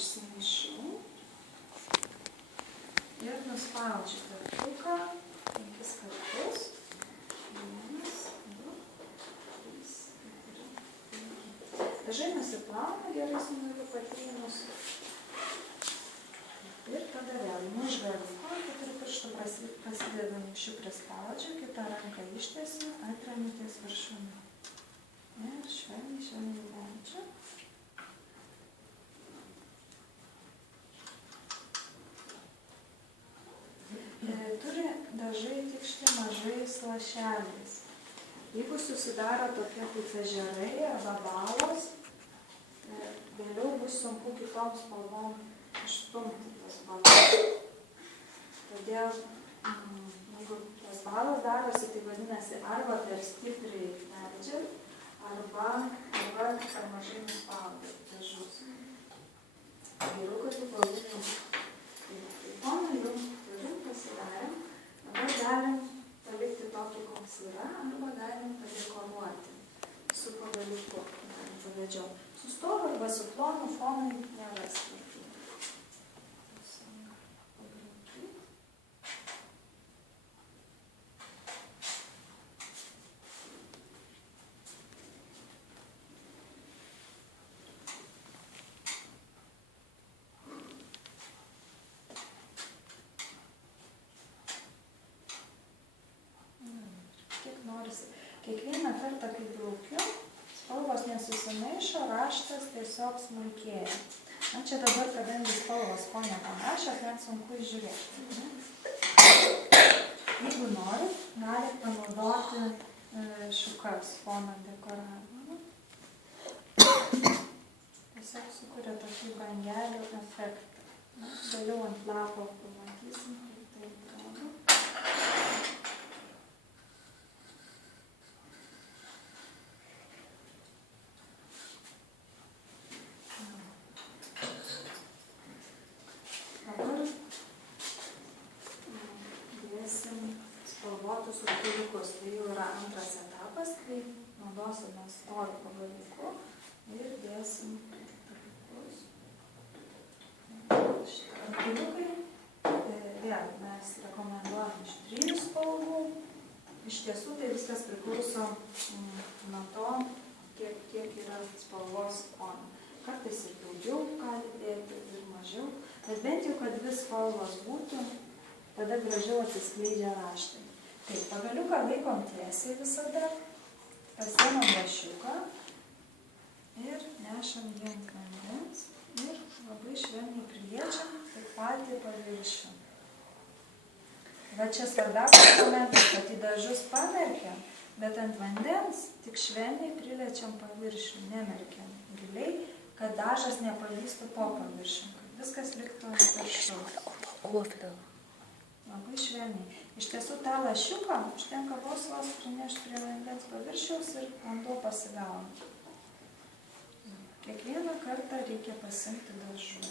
išsimaišiau ir nuspaudžiu teptuką 5 kartus. 1, 2, 3, 4, 5. Dažai nusiplauna gerai su muilu patrynus. Ir tada vėl iš galiuko 4 pirštų pasidedu nykščiu prispaudžiu, kitą ranką ištiesiu, atremiu ties viršumi. Ir švelniai leidžiu. Turi dažai tikšti mažais lašeliais. Jeigu susidaro tokie kaip ežerai arba balos, vėliau bus sunku kitom spalvom išstumti tas balas. Todėl, jeigu tas balas darosi, tai vadinasi arba per stipriai leidžiat, arba per mažai nuspaudėt dažus. Geriau, kad tu pavadinau. Foną jau turim, pasidarėm. Dabar galim palikti tokį, koks yra, arba galim padekoruoti su pagaliuku. Pavedžiau. Su storu arba su plonu fonai nėra skirti. Kiekvieną kartą, kai braukiu, spalvos nesusimaišo, raštas tiesiog smulkėja. Na, čia dabar, kadangi spalvos fone panašios, net sunku įžiūrėti. Jeigu norit, galit panaudoti šukas fono dekoravimą. Tiesiog sukuria tokį bangelių efektą. Vėliau ant lapo pamatysim, kaip tai atrodo. Spalvotus rutuliukus. Tai jau yra antras etapas, kai naudosime storų pagaliuku ir dėsim rutuliukus. Šitie rutuliukai, vėl mes rekomenduojam iš 3 spalvų. Iš tiesų tai viskas priklauso nuo to, kiek yra spalvos fone. Kartais ir daugiau gali dėti, ir mažiau. Bet bent jau, kad 2 spalvos būtų, tada gražiau atsiskleidžia raštai. Taip, pagaliuką laikom tiesiai visada, pasiemam lašiuką ir nešam jį ant vandens ir labai švelniai piliečiam tik patį paviršių. Va čia svarbiausias momentas, kad į dažus pamerkiam, bet ant vandens tik švelniai priliečiam paviršių, nemerkiam giliai, kad dažas nepalystų po paviršių, kad viskas liktų ant viršaus. Labai švelniai. Iš tiesų tą lašiuką užtenka vos prinešti prie vandens paviršiaus ir vanduo pasigauna. Kiekvieną kartą reikia pasiimti dažų.